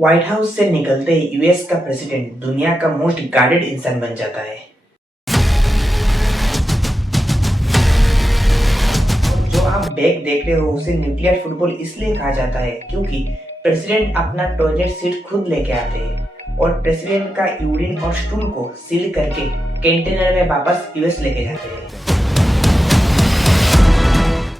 White house से निकलते ही US का प्रेसिडेंट दुनिया का मोस्ट गार्डेड इंसान बन जाता है। जो आप बैग देख रहे हो उसे न्यूक्लियर फुटबॉल इसलिए कहा जाता है क्योंकि प्रेसिडेंट अपना टॉयलेट सीट खुद लेके आते हैं और प्रेसिडेंट का यूरिन और स्टूल को सील करके कंटेनर में वापस यूएस लेके जाते हैं।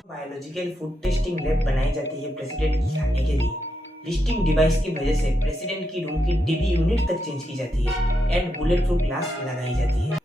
बायोलॉजिकल फूड टेस्टिंग लैब बनाई जाती है प्रेसिडेंट की खाने के लिए। लिस्टिंग डिवाइस की वजह से प्रेसिडेंट की रूम की टीवी यूनिट तक चेंज की जाती है एंड बुलेट प्रूफ ग्लास लगाई जाती है।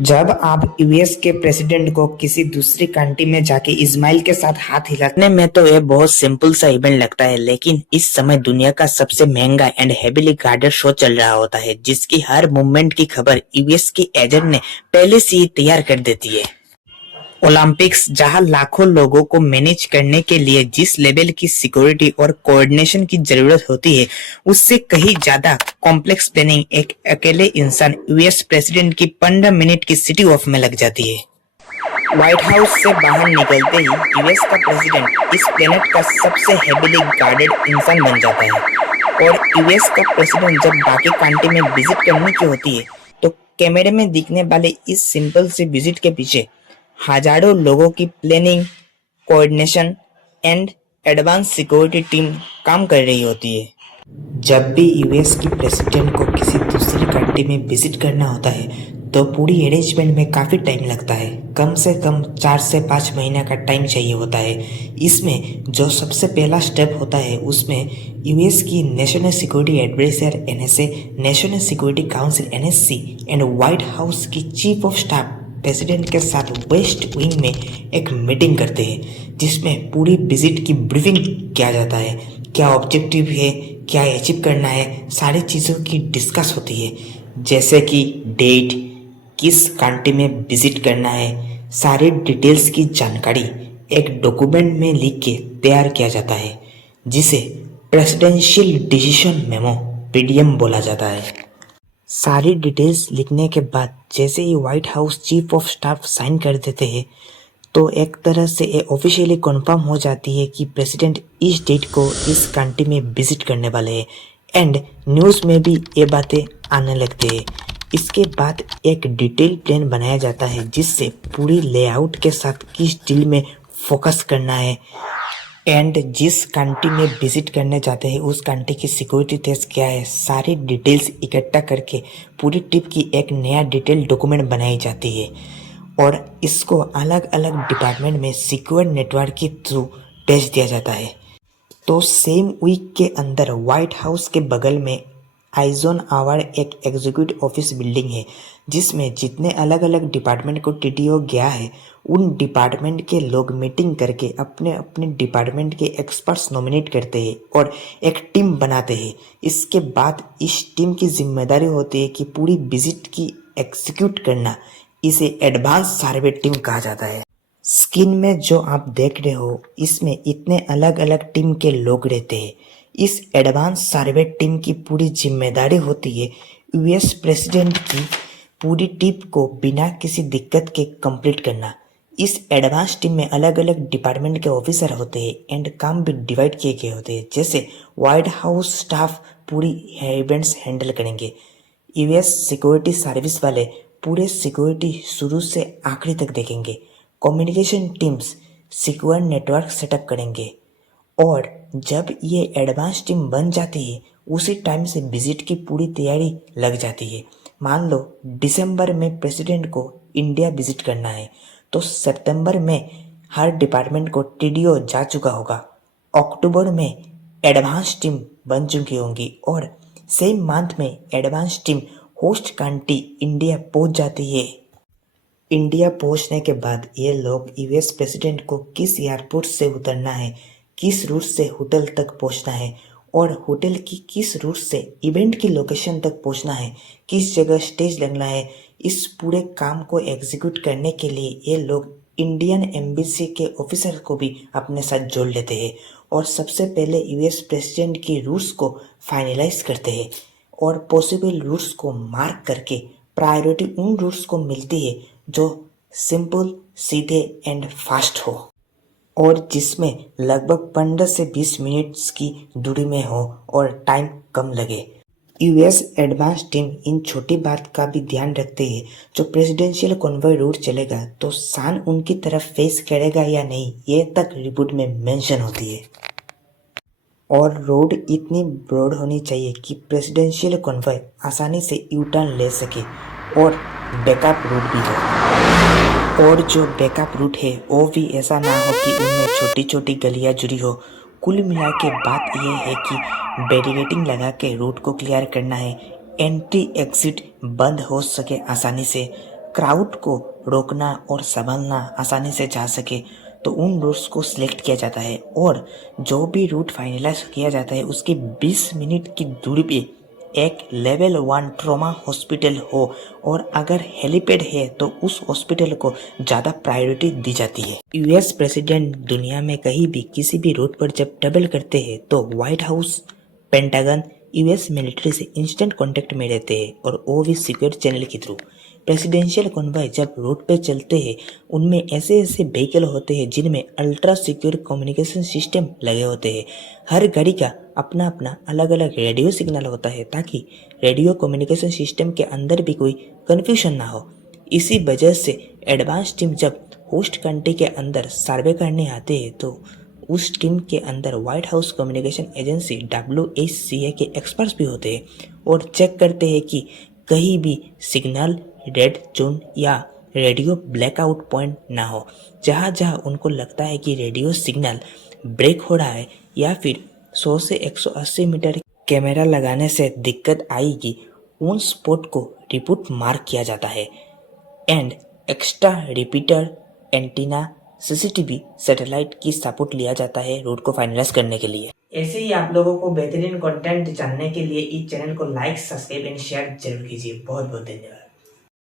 जब आप यूएस के प्रेसिडेंट को किसी दूसरी कंट्री में जाके इस्माइल के साथ हाथ हिलाने में तो ये बहुत सिंपल सा इवेंट लगता है, लेकिन इस समय दुनिया का सबसे महंगा एंड हेवीली गार्डेड शो चल रहा होता है जिसकी हर मूवमेंट की खबर यूएस की एजेंट ने पहले से ही तैयार कर देती है। ओलंपिक्स, जहां लाखों लोगों को मैनेज करने के लिए जिस लेवल की सिक्योरिटी और कोऑर्डिनेशन की जरूरत होती है उससे कहीं ज्यादा कॉम्प्लेक्स प्लानिंग एक अकेले इंसान यूएस प्रेसिडेंट की 15 मिनट की सिटी ऑफ में लग जाती है। व्हाइट हाउस से बाहर निकलते ही यूएस का प्रेसिडेंट इस प्लेनेट का सबसे हेवीली गार्डेड इंसान बन जाता है और यूएस का प्रेसिडेंट जब बाकी कंट्री में विजिट करने की होती है तो कैमरे में दिखने वाले इस सिंपल से विजिट के पीछे हजारों लोगों की planning, coordination and advance security team काम कर रही होती है। जब भी यूएस की प्रेसिडेंट को किसी दूसरी कंट्री में विजिट करना होता है तो पूरी अरेंजमेंट में काफ़ी टाइम लगता है। कम से कम 4 से 5 महीने का टाइम चाहिए होता है। इसमें जो सबसे पहला स्टेप होता है उसमें यूएस की national security adviser NSA, national security council NSC and White House की चीफ ऑफ स्टाफ प्रेसिडेंट के साथ वेस्ट विंग में एक मीटिंग करते हैं जिसमें पूरी विजिट की ब्रीफिंग किया जाता है। क्या ऑब्जेक्टिव है, क्या अचीव करना है, सारी चीज़ों की डिस्कस होती है, जैसे कि डेट, किस कंट्री में विजिट करना है, सारी डिटेल्स की जानकारी एक डॉक्यूमेंट में लिख के तैयार किया जाता है जिसे प्रेसिडेंशियल डिसीजन मेमो पीडीएम बोला जाता है। सारी डिटेल्स लिखने के बाद जैसे ही White House chief of staff sign कर देते हैं तो एक तरह से ये ऑफिशियली कंफर्म हो जाती है कि प्रेसिडेंट इस डेट को इस कंट्री में विजिट करने वाले हैं एंड न्यूज़ में भी ये बातें आने लगती है। इसके बाद एक डिटेल प्लान बनाया जाता है जिससे पूरी लेआउट के साथ किस डील में फोकस करना है एंड जिस कंट्री में विजिट करने जाते हैं उस कंट्री की सिक्योरिटी टेस्ट क्या है, सारी डिटेल्स इकट्ठा करके पूरी ट्रिप की एक नया डिटेल डॉक्यूमेंट बनाई जाती है और इसको अलग अलग डिपार्टमेंट में सिक्योर नेटवर्क के थ्रू भेज दिया जाता है। तो सेम वीक के अंदर व्हाइट हाउस के बगल में आइजोनहावर एक एग्जीक्यूटिव ऑफिस बिल्डिंग है जिसमें जितने अलग अलग डिपार्टमेंट को टीटीओ गया है उन डिपार्टमेंट के लोग मीटिंग करके अपने अपने डिपार्टमेंट के एक्सपर्ट्स नॉमिनेट करते हैं और एक टीम बनाते हैं। इसके बाद इस टीम की जिम्मेदारी होती है कि पूरी विजिट की एग्जीक्यूट करना। इसे एडवांस सर्वे टीम कहा जाता है। स्क्रीन में जो आप देख रहे हो इसमें इतने अलग अलग टीम के लोग रहते हैं। इस एडवांस सर्वे टीम की पूरी जिम्मेदारी होती है यूएस प्रेसिडेंट की पूरी ट्रिप को बिना किसी दिक्कत के कंप्लीट करना। इस एडवांस टीम में अलग अलग डिपार्टमेंट के ऑफिसर होते हैं एंड काम भी डिवाइड किए गए होते हैं। जैसे व्हाइट हाउस स्टाफ पूरी इवेंट्स हैंडल करेंगे, यूएस सिक्योरिटी सर्विस वाले पूरे सिक्योरिटी शुरू से आखिरी तक देखेंगे, communication teams secure network setup करेंगे और जब ये एडवांस टीम बन जाती है उसी टाइम से विजिट की पूरी तैयारी लग जाती है। मान लो दिसंबर में प्रेसिडेंट को इंडिया विजिट करना है तो सितंबर में हर डिपार्टमेंट को टीडीओ जा चुका होगा, अक्टूबर में एडवांस टीम बन चुकी होंगी और सेम मंथ में advance team host country India पहुंच जाती है। इंडिया पहुंचने के बाद ये लोग यूएस प्रेसिडेंट को किस एयरपोर्ट से उतरना है, किस रूट से होटल तक पहुंचना है और होटल की किस रूट से इवेंट की लोकेशन तक पहुंचना है, किस जगह स्टेज लगना है, इस पूरे काम को एग्जीक्यूट करने के लिए ये लोग इंडियन एम्बेसी के ऑफिसर को भी अपने साथ जोड़ लेते हैं और सबसे पहले यूएस प्रेसिडेंट की रूट्स को फाइनलाइज करते हैं और पॉसिबल रूट्स को मार्क करके प्रायोरिटी उन रूट्स को मिलती है जो सिंपल, सीधे एंड फास्ट हो और जिसमें लगभग 15 से 20 मिनट्स की दूरी में हो और टाइम कम लगे। यूएस एडवांस टीम इन छोटी बात का भी ध्यान रखते हैं। जो प्रेसिडेंशियल कॉन्वॉय रूट चलेगा तो सान उनकी तरफ फेस करेगा या नहीं, ये तक रिपोर्ट में मेंशन होती है। और रोड इतनी ब्रॉड होनी चाहिए कि प्रेसिडेंशियल कॉन्वॉय आसानी से यू टर्न ले सके और बैकअप रूट भी हो। और जो बैकअप रूट है वो भी ऐसा ना हो कि उनमें छोटी छोटी गलियां जुड़ी हो। कुल मिला के बात यह है कि बैरिकेडिंग लगा के रूट को क्लियर करना है, एंट्री एग्जिट बंद हो सके आसानी से, क्राउड को रोकना और संभालना आसानी से जा सके, तो उन रूट्स को सिलेक्ट किया जाता है। और जो भी रूट फाइनलाइज किया जाता है उसकी 20 मिनट की दूरी पे एक लेवल 1 ट्रॉमा हॉस्पिटल हो और अगर हेलीपैड है तो उस हॉस्पिटल को ज़्यादा प्रायोरिटी दी जाती है। यूएस प्रेसिडेंट दुनिया में कहीं भी किसी भी रूट पर जब ट्रेवल करते हैं तो white house, pentagon, US military से इंस्टेंट कांटेक्ट में रहते हैं और वो भी सिक्योर चैनल के थ्रू। प्रेसिडेंशियल कॉन्वॉय जब रोड पे चलते हैं उनमें ऐसे ऐसे व्हीकल होते हैं जिनमें अल्ट्रा सिक्योर कम्युनिकेशन सिस्टम लगे होते हैं। हर गाड़ी का अपना अपना अलग अलग रेडियो सिग्नल होता है ताकि रेडियो कम्युनिकेशन सिस्टम के अंदर भी कोई कन्फ्यूजन ना हो। इसी वजह से एडवांस टीम जब होस्ट कंट्री के अंदर सर्वे करने आते हैं तो उस टीम के अंदर white house communication agency WHCA के एक्सपर्ट्स भी होते हैं और चेक करते हैं कि कहीं भी सिग्नल रेड जोन या रेडियो ब्लैकआउट पॉइंट ना हो। जहाँ जहाँ उनको लगता है कि रेडियो सिग्नल ब्रेक हो रहा है या फिर 100 से 180 मीटर कैमरा लगाने से दिक्कत आएगी, उन स्पॉट को रिपोर्ट मार्क किया जाता है and extra repeater, antenna, CCTV, satellite की सपोर्ट लिया जाता है रूट को फाइनलाइज करने के लिए। ऐसे ही आप लोगों को बेहतरीन कंटेंट जानने के लिए इस चैनल को लाइक, सब्सक्राइब एंड शेयर जरूर कीजिए। बहुत बहुत धन्यवाद।